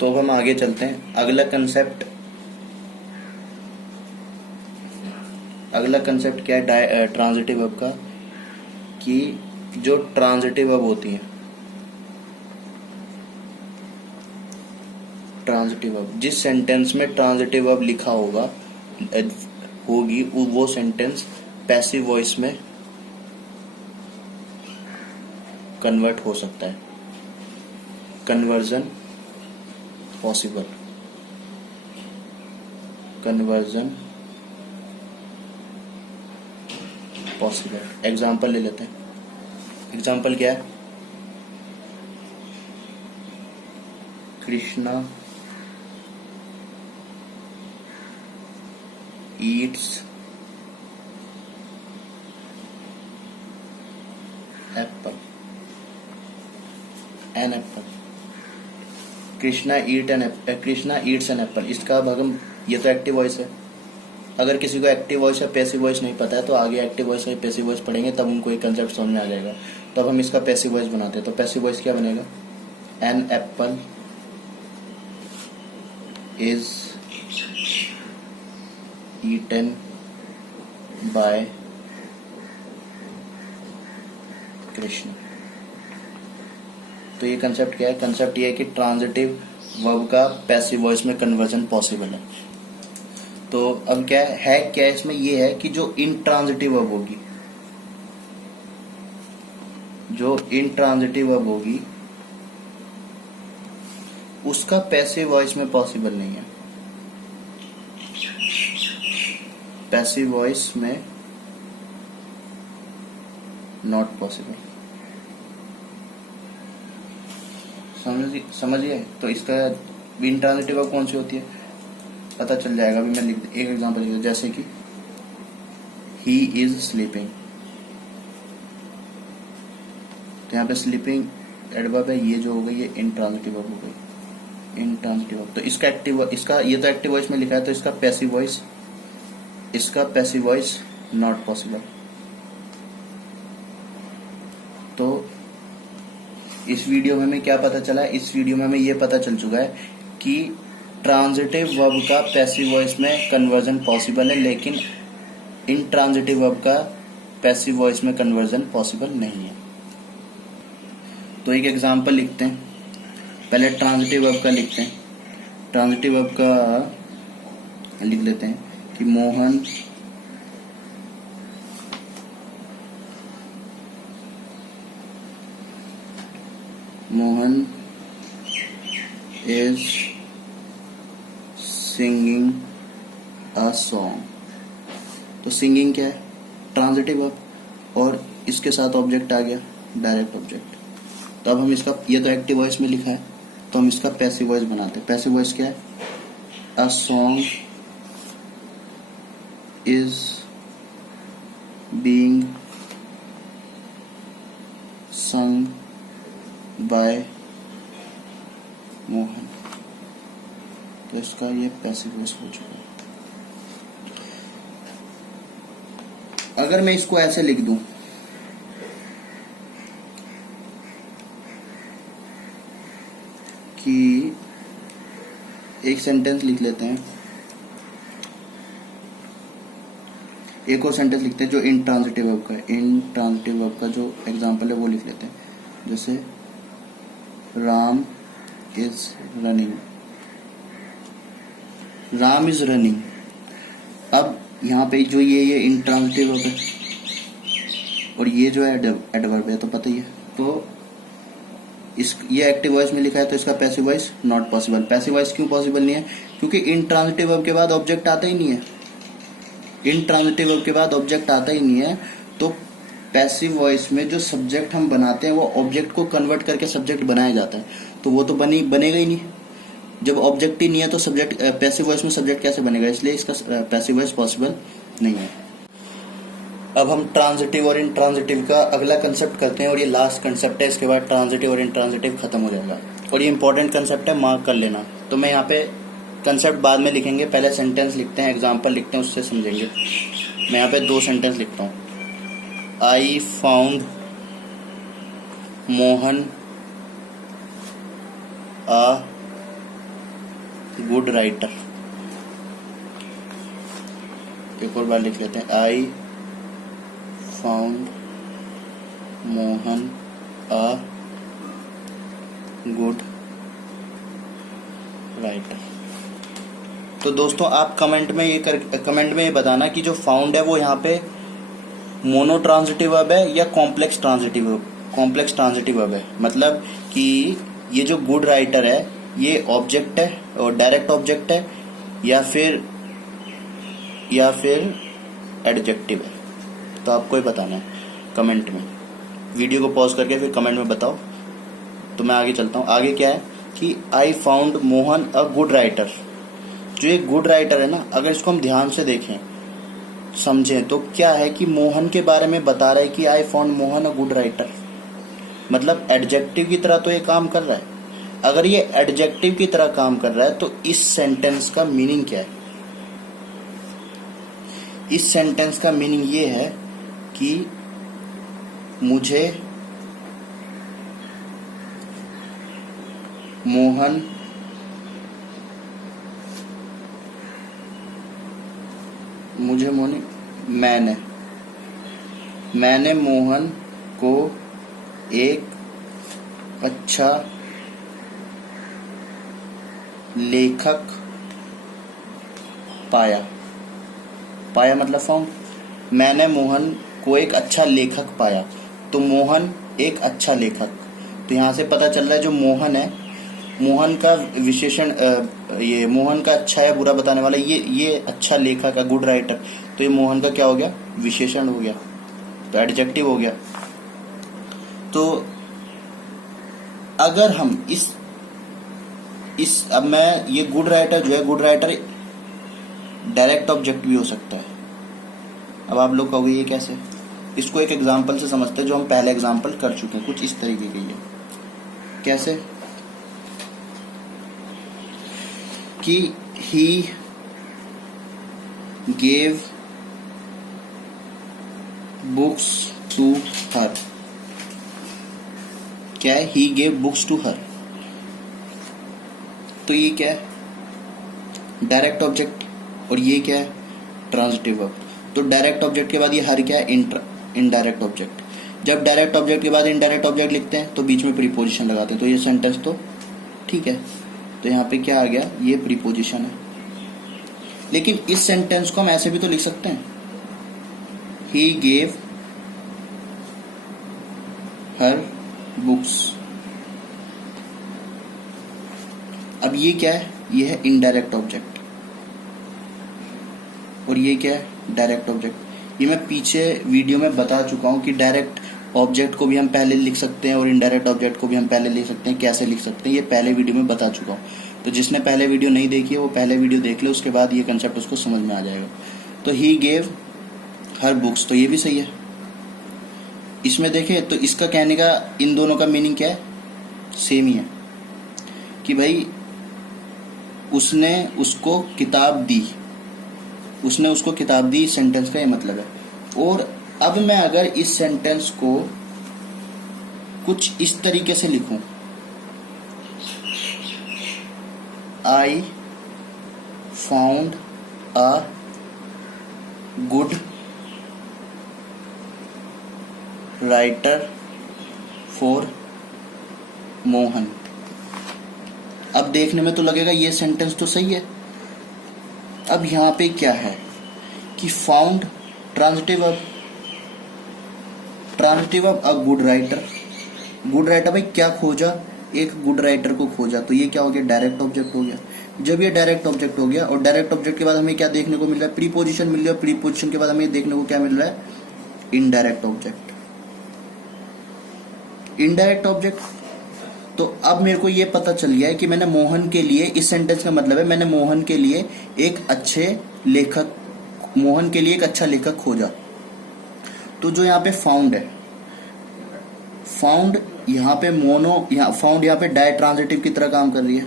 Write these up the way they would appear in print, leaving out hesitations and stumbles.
तो अब हम आगे चलते हैं। अगला कंसेप्ट क्या है ट्रांजिटिव वर्ब का, कि जो ट्रांजिटिव वर्ब होती है, ट्रांजिटिव वर्ब, जिस सेंटेंस में ट्रांजिटिव वर्ब लिखा होगी वो सेंटेंस पैसिव वॉइस में कन्वर्ट हो सकता है। Conversion possible, conversion possible. Example ले लेते हैं। एग्जाम्पल क्या है? Krishna eats apple, an apple. Krishna eats an apple. इसका भागम, ये तो एक्टिव वॉइस है। अगर किसी को एक्टिव वॉइस या पैसिव वॉइस नहीं पता है तो आगे एक्टिव वॉइस या पैसिव वॉइस पढ़ेंगे तब उनको एक कंसेप्ट समझ में आ जाएगा। तो अब हम इसका पैसिव वॉइस बनाते हैं। तो पैसिव वॉइस क्या बनेगा? An apple is eaten by Krishna. तो ये कंसेप्ट क्या है? कंसेप्ट ये है कि ट्रांजिटिव वर्ब का पैसिव वॉइस में कन्वर्जन पॉसिबल है। तो अब क्या है इसमें? ये है कि जो इनट्रांजिटिव वर्ब होगी, उसका पैसिव वॉइस में पॉसिबल नहीं है। पैसिव वॉइस में नॉट पॉसिबल। समझिए। तो इसका इनट्रांजिटिव वर्ब कौन सी होती है पता चल जाएगा। अभी मैं एक एग्जांपल लिख, जैसे कि ही इज स्लीपिंग। तो यहाँ पे स्लीपिंग एडवर्ब है, ये जो हो गई ये इनट्रांजिटिव वर्ब हो गई। Intransitive verb. तो इसका ये तो एक्टिव वॉइस में लिखा है, तो इसका पैसिव वॉइस नॉट पॉसिबल। तो इस वीडियो में हमें क्या पता चला? इस वीडियो में हमें ये पता चल चुका है कि ट्रांजिटिव वर्ब का पैसिव वॉइस में कन्वर्जन पॉसिबल है, लेकिन इनट्रांजिटिव वर्ब का पैसिव वॉइस में कन्वर्जन पॉसिबल नहीं है। तो एक एग्जांपल लिखते हैं। पहले ट्रांजिटिव वर्ब का लिखते हैं। ट्रांजिटिव वर्ब का लिख लेते हैं कि Mohan is singing a song. तो सिंगिंग क्या है? ट्रांजिटिव वर्ब, और इसके साथ ऑब्जेक्ट आ गया, डायरेक्ट ऑब्जेक्ट। तो अब हम इसका, ये तो एक्टिव वॉइस में लिखा है, तो हम इसका पैसिव वॉइस बनाते हैं। पैसिव वॉइस क्या है? A song is being sung by Mohan. तो इसका ये पैसिव वॉइस हो चुका है। अगर मैं इसको ऐसे लिख दूं कि एक सेंटेंस लिख लेते हैं, एक और सेंटेंस लिखते हैं जो इनट्रांजिटिव वर्ब का है। इनट्रांजिटिव वर्ब का जो एग्जांपल है वो लिख लेते हैं, जैसे Ram is running. Ram is running. अब यहाँ पे जो ये इनट्रांजिटिव वर्ब है और ये जो है एडवर्ब है, तो पता ही है। तो ये एक्टिव वॉइस में लिखा है, तो इसका passive voice not possible. Passive voice क्यों पॉसिबल नहीं है? क्योंकि इनट्रांजिटिव वर्ब के बाद ऑब्जेक्ट आता ही नहीं है। इनट्रांजिटिव वर्ब के बाद ऑब्जेक्ट आता ही नहीं है, तो पैसिव वॉइस में जो सब्जेक्ट हम बनाते हैं वो ऑब्जेक्ट को कन्वर्ट करके सब्जेक्ट बनाया जाता है, तो वो तो बनेगा ही नहीं। जब ऑब्जेक्ट ही नहीं है तो सब्जेक्ट, पैसिव वॉइस में सब्जेक्ट कैसे बनेगा? इसलिए इसका पैसिव वॉइस पॉसिबल नहीं है। अब हम ट्रांजिटिव और इनट्रांजिटिव का अगला कंसेप्ट करते हैं, और ये लास्ट कंसेप्ट है। इसके बाद ट्रांजिटिव और इनट्रांजिटिव खत्म हो जाएगा, और ये इंपॉर्टेंट कंसेप्ट है, मार्क कर लेना। तो मैं यहाँ पे कंसेप्ट बाद में लिखेंगे, पहले सेंटेंस लिखते हैं, एग्जाम्पल लिखते हैं, उससे समझेंगे। मैं यहाँ पे 2 सेंटेंस लिखता हूँ। I found Mohan a good writer. एक और बार लिख लेते हैं, I found Mohan a good writer. तो दोस्तों आप कमेंट में ये बताना कि जो फाउंड है वो यहाँ पे मोनो ट्रांजिटिव वर्ब है या कॉम्प्लेक्स ट्रांजिटिव वर्ब है। मतलब कि ये जो गुड राइटर है ये ऑब्जेक्ट है और डायरेक्ट ऑब्जेक्ट है या फिर एडजेक्टिव है। तो आपको ही बताना है कमेंट में। वीडियो को पॉज करके फिर कमेंट में बताओ। तो मैं आगे चलता हूँ। आगे क्या है कि I found Mohan a good writer. जो एक गुड राइटर है ना, अगर इसको हम ध्यान से देखें समझें तो क्या है कि मोहन के बारे में बता रहा है कि I found Mohan a good writer. मतलब एडजेक्टिव की तरह तो ये काम कर रहा है। अगर ये एडजेक्टिव की तरह काम कर रहा है तो इस सेंटेंस का मीनिंग क्या है? इस सेंटेंस का मीनिंग ये है कि मुझे मोहन मैंने मोहन को एक अच्छा लेखक पाया मतलब फाउंड। मैंने मोहन को एक अच्छा लेखक पाया, तो मोहन एक अच्छा लेखक। तो यहाँ से पता चल रहा है जो मोहन है, मोहन का विशेषण ये मोहन का अच्छा या बुरा बताने वाला ये अच्छा लेखक है, गुड राइटर। तो ये मोहन का क्या हो गया? विशेषण हो गया, तो एडजेक्टिव हो गया। तो अगर हम अब मैं ये गुड राइटर जो है, गुड राइटर डायरेक्ट ऑब्जेक्ट भी हो सकता है। अब आप लोग कहोगे ये कैसे? इसको एक एग्जांपल से समझते हैं जो हम पहले एग्जांपल कर चुके हैं। कुछ इस तरीके के लिए कैसे कि he gave books to her. क्या है? He gave books to her. तो ये क्या है? Direct object. और ये क्या है? Transitive verb. तो डायरेक्ट ऑब्जेक्ट के बाद ये हर क्या है? Indirect object. जब डायरेक्ट ऑब्जेक्ट के बाद इनडायरेक्ट ऑब्जेक्ट लिखते हैं तो बीच में प्रीपोजिशन लगाते हैं। तो ये सेंटेंस तो ठीक है। तो यहाँ पे क्या आ गया? ये प्रीपोजिशन है। लेकिन इस सेंटेंस को हम ऐसे भी तो लिख सकते हैं, ही गेव हर बुक्स। अब ये क्या है? ये है इनडायरेक्ट ऑब्जेक्ट और ये क्या है? Direct object. ये मैं पीछे वीडियो में बता चुका हूं कि डायरेक्ट ऑब्जेक्ट को भी हम पहले लिख सकते हैं और इनडायरेक्ट ऑब्जेक्ट को भी हम पहले लिख सकते हैं। कैसे लिख सकते हैं ये पहले वीडियो में बता चुका हूं। तो जिसने पहले वीडियो नहीं देखी है वो पहले वीडियो देख ले, उसके बाद ये कंसेप्ट उसको समझ में आ जाएगा। तो ही गेव हर बुक्स, तो ये भी सही है। इसमें देखें तो इसका कहने का इन दोनों का मीनिंग क्या है? सेम ही है कि भाई उसने उसको किताब दी, उसने उसको किताब दी। इस सेंटेंस का ये मतलब है। और अब मैं अगर इस सेंटेंस को कुछ इस तरीके से लिखूं, I found a good writer for Mohan. अब देखने में तो लगेगा ये सेंटेंस तो सही है। अब यहां पे क्या है कि found transitive verb a good writer. Good writer भाई क्या खोजा? एक गुड राइटर को खोजा। तो ये क्या हो गया? डायरेक्ट ऑब्जेक्ट हो गया। जब ये डायरेक्ट ऑब्जेक्ट हो गया और डायरेक्ट ऑब्जेक्ट के बाद हमें क्या देखने को मिल रहा है? प्रीपोजिशन मिल रहा है। प्रीपोजिशन के बाद हमें देखने को क्या मिल रहा है? Indirect object. Indirect object. तो अब मेरे को ये पता चल गया है कि मैंने मोहन के लिए, इस सेंटेंस का मतलब है मैंने मोहन के लिए एक अच्छा लेखक खोजा। तो जो यहाँ पे फाउंड है, फाउंड यहाँ पे फाउंड यहाँ पे डाय ट्रांजिटिव की तरह काम कर रही है।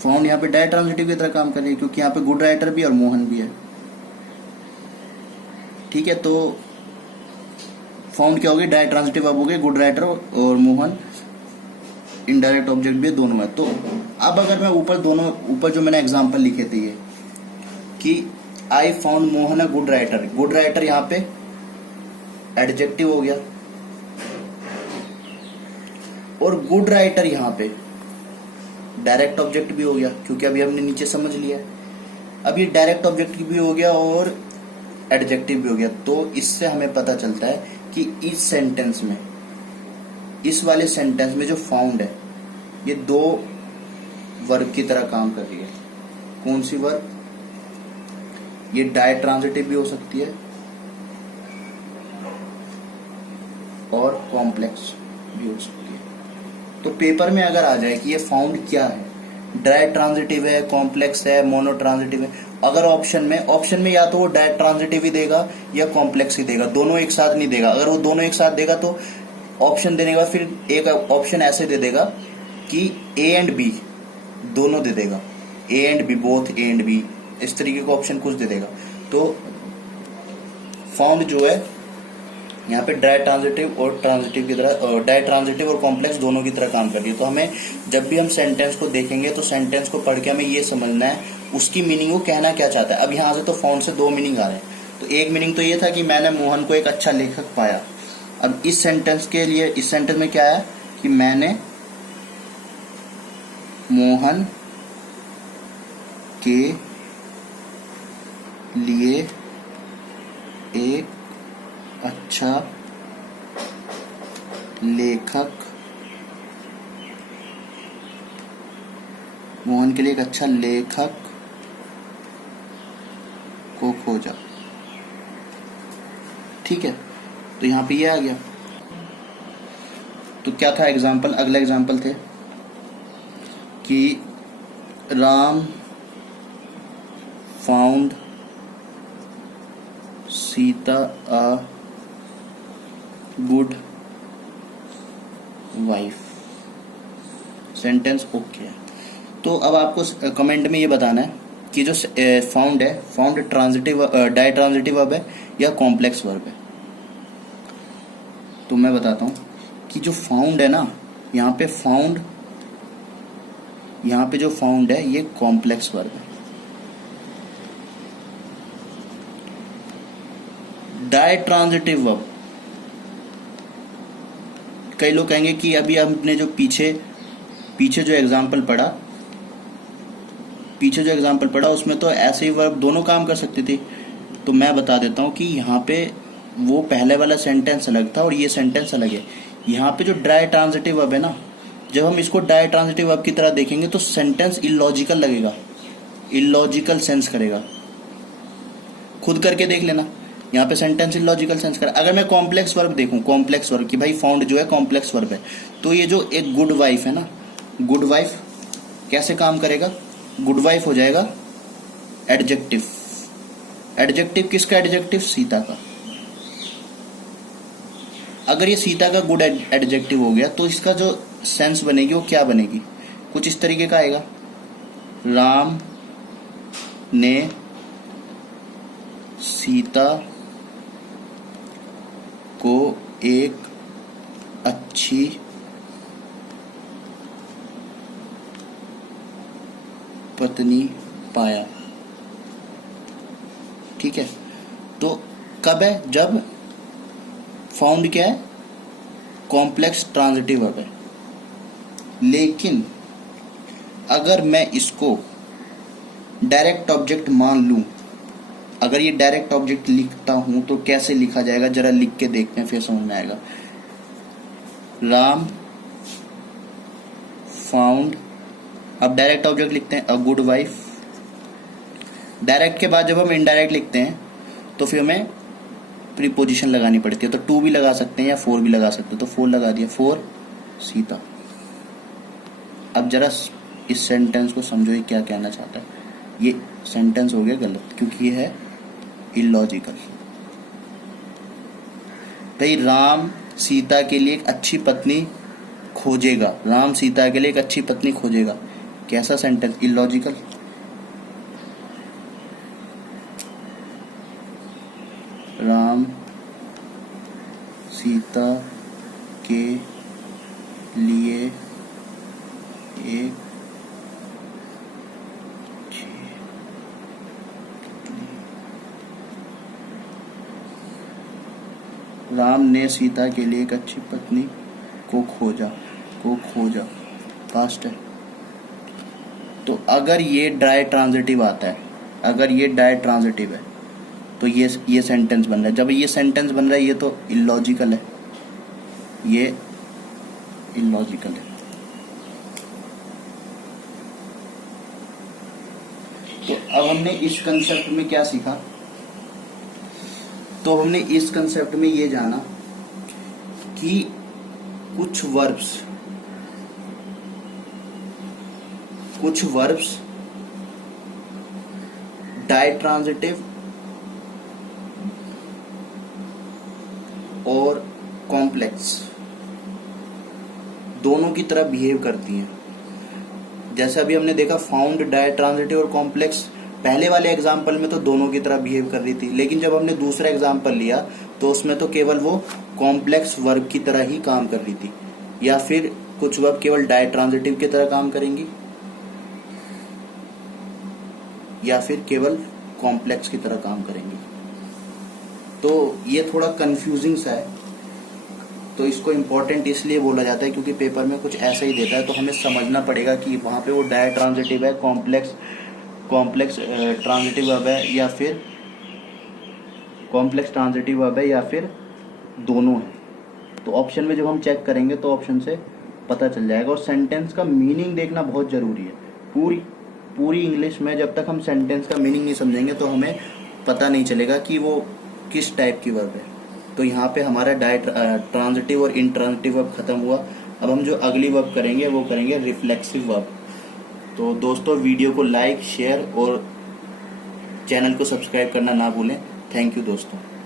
फाउंड यहाँ पे डाय ट्रांजिटिव की तरह काम कर रही है क्योंकि यहाँ पे गुड राइटर भी और मोहन भी है। ठीक है। तो फाउंड क्या हो गई, डायट्रांजिटिव वर्ब हो गए, गुड राइटर और मोहन इनडायरेक्ट ऑब्जेक्ट भी दोनों है। तो अब अगर मैं ऊपर जो मैंने एग्जांपल लिखे थे ये कि I found Mohan a good writer, good writer यहाँ पे एडजेक्टिव हो गया और गुड राइटर यहाँ पे डायरेक्ट ऑब्जेक्ट भी हो गया, क्योंकि अभी हमने नीचे समझ लिया। अब ये डायरेक्ट ऑब्जेक्ट भी हो गया और एडजेक्टिव भी हो गया। तो इससे हमें पता चलता है कि इस सेंटेंस में, इस वाले सेंटेंस में जो फाउंड है ये दो वर्ब की तरह काम कर रही है। कौन सी वर्ब? ये डायट्रांजिटिव भी हो सकती है और कॉम्प्लेक्स भी हो सकती है। तो पेपर में अगर आ जाए कि ये फाउंड क्या है, डायट्रांजिटिव है, कॉम्प्लेक्स है, मोनोट्रांजिटिव है, अगर ऑप्शन में या तो वो डायट्रांजिटिव ही देगा या कॉम्प्लेक्स ही देगा, दोनों एक साथ नहीं देगा। अगर वो दोनों एक साथ देगा तो ऑप्शन देने के बाद फिर एक ऑप्शन ऐसे दे देगा कि ए एंड बी दोनों दे देगा, A and B, both A and B, इस तरीके का ऑप्शन कुछ दे देगा। तो फाउंड जो है यहाँ पे डायट्रांजिटिव और ट्रांजिटिव की तरह, डायट्रांजिटिव और कॉम्प्लेक्स दोनों की तरह काम कर रही है। तो हमें जब भी हम सेंटेंस को देखेंगे तो सेंटेंस को पढ़ के हमें ये समझना है उसकी मीनिंग वो कहना क्या चाहता है। अब यहाँ से तो फाउंड से दो मीनिंग आ रहे हैं। तो एक मीनिंग तो ये था कि मैंने मोहन को एक अच्छा लेखक पाया। अब इस सेंटेंस के लिए, इस सेंटेंस में क्या है कि मैंने मोहन के लिए एक अच्छा लेखक, मोहन के लिए एक अच्छा लेखक को खोजा। ठीक है, तो यहां पे ये आ गया। तो क्या था एग्जाम्पल? अगला एग्जाम्पल थे कि Ram found Sita a good wife. Sentence okay है। तो अब आपको कमेंट में ये बताना है कि जो फाउंड है, फाउंड ट्रांजिटिव, डायट्रांजिटिव वर्ब है या कॉम्प्लेक्स वर्ब है। तो मैं बताता हूं कि जो फाउंड है ना, यहाँ पे जो फाउंड है ये कॉम्प्लेक्स वर्ब है। डायट्रांजिटिव वर्ब, कई लोग कहेंगे कि अभी हमने जो पीछे जो एग्जाम्पल पढ़ा उसमें तो ऐसे ही वर्ब दोनों काम कर सकती थी। तो मैं बता देता हूं कि यहाँ पे वो पहले वाला सेंटेंस अलग था और ये सेंटेंस अलग है। यहाँ पे जो डायट्रांजिटिव वर्ब है ना, जब हम इसको डायट्रांजिटिव वर्ब की तरह देखेंगे तो सेंटेंस इलॉजिकल लगेगा, इलॉजिकल सेंस करेगा। खुद करके देख लेना, यहाँ पे सेंटेंस इलॉजिकल सेंस करे। अगर मैं कॉम्प्लेक्स वर्ब देखूं, कॉम्प्लेक्स वर्ब कि भाई फाउंड जो है कॉम्प्लेक्स वर्ब है, तो ये जो एक गुड वाइफ है ना, गुड वाइफ कैसे काम करेगा? गुड वाइफ हो जाएगा एडजेक्टिव। एडजेक्टिव किसका? एडजेक्टिव सीता का। अगर ये सीता का गुड एडजेक्टिव हो गया तो इसका जो सेंस बनेगी वो क्या बनेगी? कुछ इस तरीके का आएगा, राम ने सीता को एक अच्छी पत्नी पाया। ठीक है, तो कब है? जब फाउंड क्या है? कॉम्प्लेक्स ट्रांजिटिव वर्ब है। लेकिन अगर मैं इसको डायरेक्ट ऑब्जेक्ट मान लूं, अगर ये डायरेक्ट ऑब्जेक्ट लिखता हूं तो कैसे लिखा जाएगा, जरा लिख के देखते हैं, फिर समझ में आएगा। राम फाउंड, अब डायरेक्ट ऑब्जेक्ट लिखते हैं अ गुड वाइफ। डायरेक्ट के बाद जब हम इनडायरेक्ट लिखते हैं तो फिर हमें प्रीपोजिशन लगानी पड़ती है। तो टू भी लगा सकते हैं या फोर भी लगा सकते हैं। तो फोर लगा दिया, फोर सीता। अब जरा इस सेंटेंस को समझो, ये क्या कहना चाहता है। ये सेंटेंस हो गया गलत क्योंकि ये है इलॉजिकल। भाई राम सीता के लिए एक अच्छी पत्नी खोजेगा, राम सीता के लिए एक अच्छी पत्नी खोजेगा, कैसा सेंटेंस? इलॉजिकल। राम के लिए एक राम ने सीता के लिए एक अच्छी पत्नी को खोजा पास्ट है। तो अगर ये ड्राई ट्रांजिटिव आता है, अगर ये ड्राई ट्रांजिटिव है तो ये सेंटेंस बन रहा है। जब ये सेंटेंस बन रहा है ये तो इलॉजिकल है, ये इलॉजिकल है। तो अब हमने इस कंसेप्ट में क्या सीखा? तो हमने इस कंसेप्ट में ये जाना कि कुछ वर्ब्स डायट्रांजिटिव और कॉम्प्लेक्स दोनों की तरह बिहेव करती हैं। जैसा अभी हमने देखा फाउंड, डायट्रांजिटिव और कॉम्प्लेक्स, पहले वाले एग्जाम्पल में तो दोनों की तरह बिहेव कर रही थी, लेकिन जब हमने दूसरा एग्जाम्पल लिया तो उसमें तो केवल वो कॉम्प्लेक्स वर्ब की तरह ही काम कर रही थी, या फिर कुछ वर्ब केवल डायट्रांजिटिव की तरह काम करेंगी या फिर केवल कॉम्प्लेक्स की तरह काम करेंगी। तो ये थोड़ा कंफ्यूजिंग सा है, तो इसको इम्पोर्टेंट इसलिए बोला जाता है क्योंकि पेपर में कुछ ऐसा ही देता है, तो हमें समझना पड़ेगा कि वहाँ पे वो डायट्रांजिटिव है, कॉम्प्लेक्स ट्रांजिटिव वर्ब है या फिर कॉम्प्लेक्स ट्रांजिटिव वर्ब है या फिर दोनों है। तो ऑप्शन में जब हम चेक करेंगे तो ऑप्शन से पता चल जाएगा। और सेंटेंस का मीनिंग देखना बहुत ज़रूरी है। पूरी इंग्लिश में जब तक हम सेंटेंस का मीनिंग नहीं समझेंगे तो हमें पता नहीं चलेगा कि वो किस टाइप की वर्ब है। तो यहाँ पे हमारा ट्रांजिटिव और इंट्रांजिटिव वर्ब खत्म हुआ। अब हम जो अगली वर्ब करेंगे वो करेंगे रिफ्लेक्सिव वर्ब। तो दोस्तों वीडियो को लाइक, शेयर और चैनल को सब्सक्राइब करना ना भूलें। थैंक यू दोस्तों।